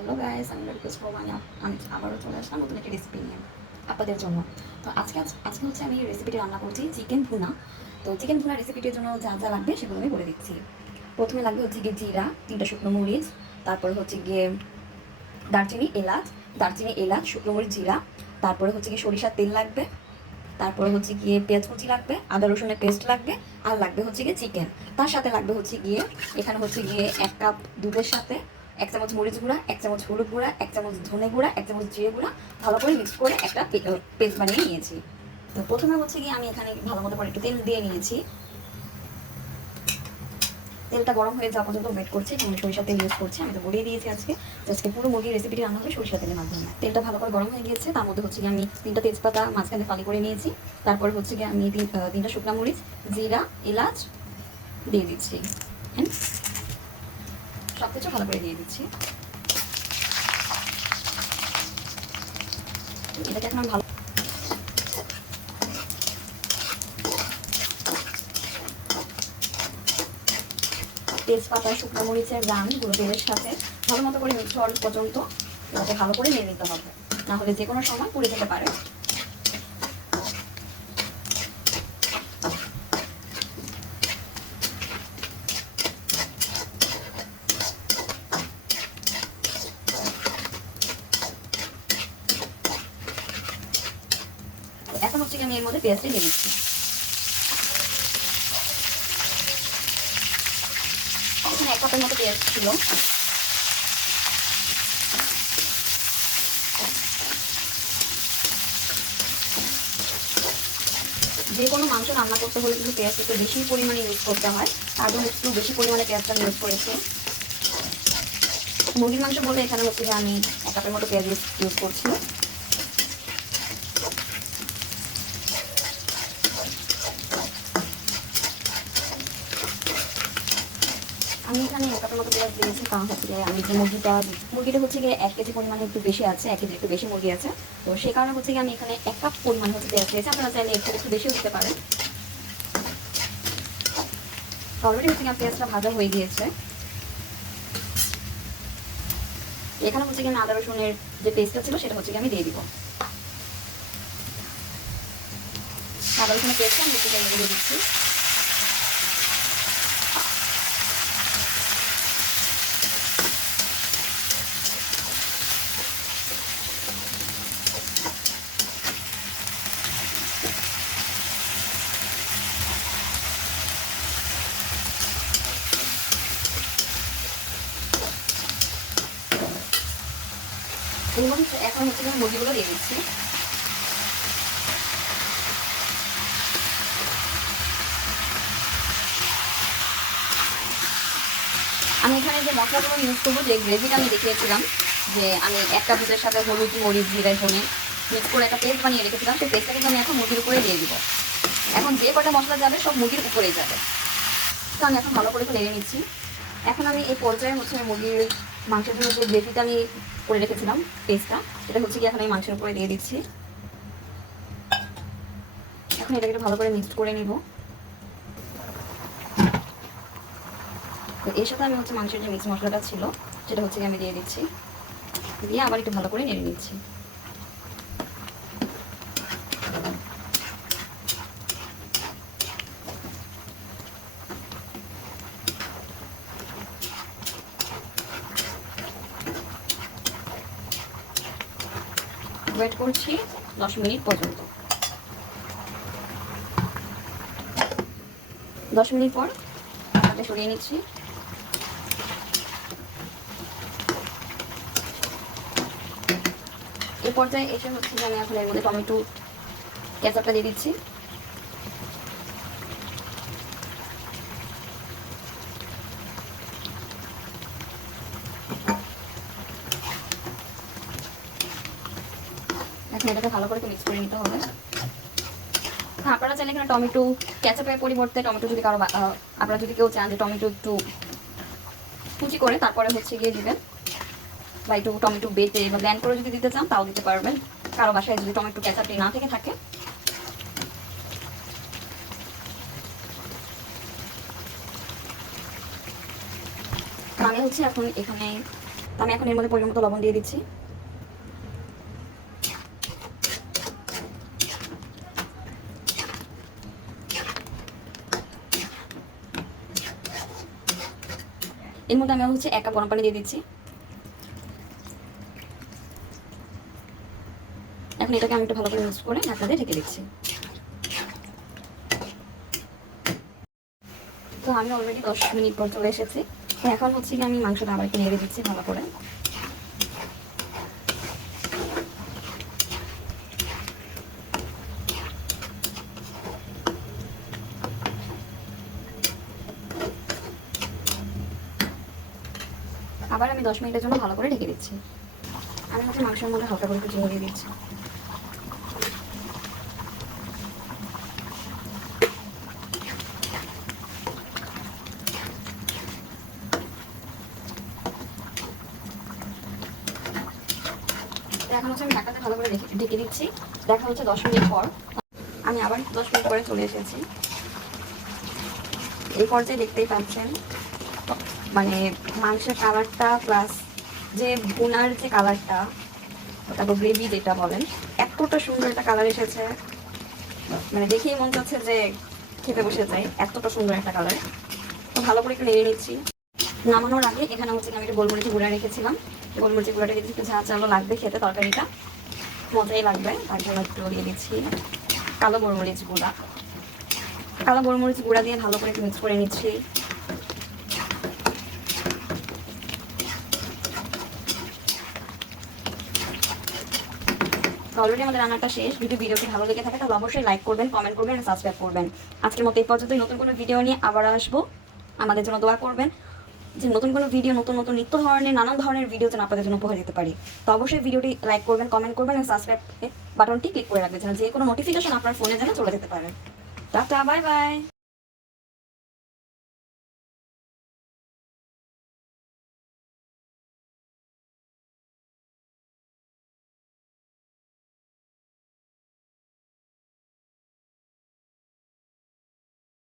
Hello guys, আমি request করবো আমি আবারও চলে আসলাম নতুন একটা রেসিপি নিয়ে আপনাদের জন্য। তো আজকে হচ্ছে আমি রেসিপিটি রান্না করছি চিকেন ভুনা। তো চিকেন ভুনা রেসিপিটির জন্য যা যা লাগবে সেগুলো আমি বলে দিচ্ছি। প্রথমে লাগবে হচ্ছে গিয়ে জিরা, 3টা শুকনো মরিচ, তারপরে হচ্ছে গিয়ে দারচিনি এলাচ, শুকনো মরিচ, জিরা, তারপরে হচ্ছে গিয়ে সরিষার তেল লাগবে, তারপরে হচ্ছে গিয়ে পেঁয়াজ কুচি লাগবে, আদা রসুনের পেস্ট লাগবে, আর লাগবে হচ্ছে গিয়ে চিকেন। তার সাথে লাগবে হচ্ছে গিয়ে এখানে হচ্ছে গিয়ে 1 কাপ দুধের সাথে 1 চামচ মরিচ গুঁড়া, 1 চামচ হলুদ গুঁড়া, 1 চামচ ধনে গুঁড়া, 1 চামচ জিরে গুঁড়া ভালো করে মিক্স করে একটা পেস্ট বানিয়ে নিয়েছি। তো প্রথমে হচ্ছে গিয়ে আমি এখানে ভালো মতো করে একটু তেল দিয়ে নিয়েছি। তেলটা গরম হয়ে যাওয়া পর্যন্ত ওয়েট করছি। আমি সরিষার তেল ইউজ করছি, আমি তো বলেই দিয়েছি আজকে পুরো মুরগির রেসিপিটি রান্না হবে সরিষার তেলের মাধ্যমে। তেলটা ভালো করে গরম হয়ে গিয়েছে, তার মধ্যে হচ্ছে গিয়ে আমি 3টা তেজপাতা মাঝখানে ফালি করে নিয়েছি। তারপরে হচ্ছে গিয়ে আমি 3টা শুকনো মরিচ, জিরা, এলাচ দিয়ে দিচ্ছি। হ্যাঁ, সব কিছু ভালো করে দিয়ে দিচ্ছি। এটাকে এখন ভালো তেজপাতা শুকনো মরিচের গান গুঁড়ো তেলের সাথে ভালো মতো করে মিক্স হওয়ার পর্যন্ত এটাকে ভালো করে নেড়ে নিতে হবে, না হলে যে কোনো সময় পুড়ে যেতে পারে। এখন হচ্ছে আমি এর মধ্যে পেঁয়াজটা দিয়ে দিচ্ছি। এখানে 1 কাপের মতো পেঁয়াজ ছিল। যে কোনো মাংস রান্না করতে হলে কিন্তু পেঁয়াজ একটু বেশি পরিমাণে ইউজ করতে হয়, তার জন্য একটু বেশি পরিমাণে পেঁয়াজটা ইউজ করেছি। মুরগির মাংস বলে এখানে হচ্ছে যে আমি 1 কাপের মতো পেঁয়াজ ইউজ করছি। আমি এখানে 1 কাপের মতো পেঁয়াজ দিয়েছি, কারণ হচ্ছে যে আমি যে মুরগিটা হচ্ছে গিয়ে 1 কেজি পরিমাণে একটু বেশি আছে, 1 কেজি একটু বেশি মুরগি আছে। তো সেই কারণে হচ্ছে গিয়ে আমি এখানে 1 কাপ পরিমাণ হচ্ছে পেঁয়াজ দিয়েছি। আপনারা চাইলে একটু বেশিও দিতে পারেন। অলরেডি হচ্ছে গিয়ে পেঁয়াজটা ভাজা হয়ে গিয়েছে। এখানে হচ্ছে গিয়ে আদা রসুনের যে পেস্টটা ছিল সেটা হচ্ছে গিয়ে আমি দিয়ে দিব। আদা রসুনের পেস্টটা আমি হচ্ছে গিয়ে দিয়ে দিচ্ছি। এখন হচ্ছে গিয়ে মুরগিগুলো দিয়ে দিচ্ছি। আমি এখানে যে মশলাগুলো ইউজ করবো, যে গ্রেভিটা আমি দেখিয়েছিলাম, যে আমি 1 কাপ দুধের সাথে হলুদ, মরিচ, জিরা, ধনে মিক্স করে একটা পেস্ট বানিয়ে রেখেছিলাম, সেই পেস্টটা কিন্তু আমি এখন মুরগির উপরে দিয়ে দিব। এখন যে কটা মশলা যাবে সব মুরগির উপরেই যাবে। তো আমি এখন ভালো করে নেড়ে নিচ্ছি। এখন আমি এই পর্যায়ে হচ্ছে মুরগির মাংসের জন্য যে গ্রেভিটা আমি করে রেখেছিলাম পেস্টটা, এটা হচ্ছে কি এখন আমি মাংসের উপরে দিয়ে দিচ্ছি। এখন এটাকে একটু ভালো করে মিক্স করে নিব। তো এর সাথে আমি হচ্ছে মাংসের যে মিক্স মশলাটা ছিল সেটা হচ্ছে আমি দিয়ে দিচ্ছি, দিয়ে আবার একটু ভালো করে নেড়ে নিচ্ছি। ওয়েট করছি 10 মিনিট পর্যন্ত। 10 মিনিট পর ঢাকাটা সরিয়ে নিচ্ছি। এই পর্যায়ে এসে হচ্ছে যে আমি এখন এর মধ্যে টমেটো কেচাপটা দিয়ে দিচ্ছি। এখন এটাকে ভালো করে মিক্স করে নিতে হবে। আপনারা চাইলে এখানে টমেটো কেচাপের পরিবর্তে টমেটো যদি আপনারা যদি কেউ চান যে টমেটো একটু কুচি করে তারপরে হচ্ছে গিয়ে দিবেন, বা একটু টমেটো বেটে বা ব্ল্যান্ড করে যদি দিতে চান তাও দিতে পারবেন। কারো বাসায় যদি টমেটো কেচাপটি না থেকে থাকে। আমি হচ্ছে এখন এখানে তো আমি এখন এর মধ্যে পরিমাণ মতো লবণ দিয়ে দিচ্ছি। এর মধ্যে আমি হচ্ছে 1 কাপ গরম পানি দিয়ে দিচ্ছি। এখন এটাকে আমি একটু ভালো করে মিক্স করে ঢাকনা দিয়ে ঢেকে দিচ্ছি। তো আমি অলরেডি 10 মিনিট পর চলে এসেছি। তো এখন হচ্ছে কি আমি মাংসটা আবার একটু নেড়ে দিচ্ছি ভালো করে। আবার আমি 10 মিনিটের জন্য ভালো করে ঢেকে দিচ্ছি। আমি হচ্ছে মাংসের মধ্যে হালকা করে একটু চিনি দিয়ে দিচ্ছি। এখন হচ্ছে আমি ঢাকাতে ভালো করে ঢেকে দিচ্ছি। দেখা হচ্ছে 10 মিনিট পর। আমি আবার 10 মিনিট পরে চলে এসেছি। এই পর্যায়ে দেখতেই পাচ্ছেন মানে মাংসের কালারটা প্লাস যে ভুনার যে কালারটা, তারপর গ্রেভি যেটা বলেন, এতটা সুন্দর একটা কালার এসেছে, মানে দেখেই মন চাচ্ছে যে খেতে বসে যাই, এতটা সুন্দর একটা কালার। তো ভালো করে একটু নেড়ে নিচ্ছি। নামানোর আগে এখানে হচ্ছে আমি একটু গোলমরিচি গুঁড়া রেখেছিলাম। গোলমরিচি গুঁড়াটা দিয়ে একটু ঝাঁঝ ঝালো লাগবে খেতে, তরকারিটা মজাই লাগবে, তার জন্য একটু দিয়ে দিচ্ছি কালো গোলমরিচ গুঁড়া। কালো গোলমরিচ গুঁড়া দিয়ে ভালো করে একটু মিক্স করে নিচ্ছি। অলরেডি আমাদের রান্নাটা শেষ। ভিডিওটি ভালো লেগে থাকে তাহলে অবশ্যই লাইক করবেন, কমেন্ট করবেন, সাবস্ক্রাইব করবেন। আজকের মতো এই পর্যন্তই। নতুন কোনো ভিডিও নিয়ে আবার আসবো। আমাদের জন্য দোয়া করবেন যে নতুন কোনো ভিডিও, নতুন নতুন নিত্য ধরনের নানান ধরনের ভিডিও যেন আপনাদের জন্য উপহার দিতে পারি। তো অবশ্যই ভিডিওটি লাইক করবেন, কমেন্ট করবেন এবং সাবস্ক্রাইব বাটনটি ক্লিক করে রাখবেন যেন যে কোনো নোটিফিকেশন আপনার ফোনে যেন চলে যেতে পারে। Tata, bye bye.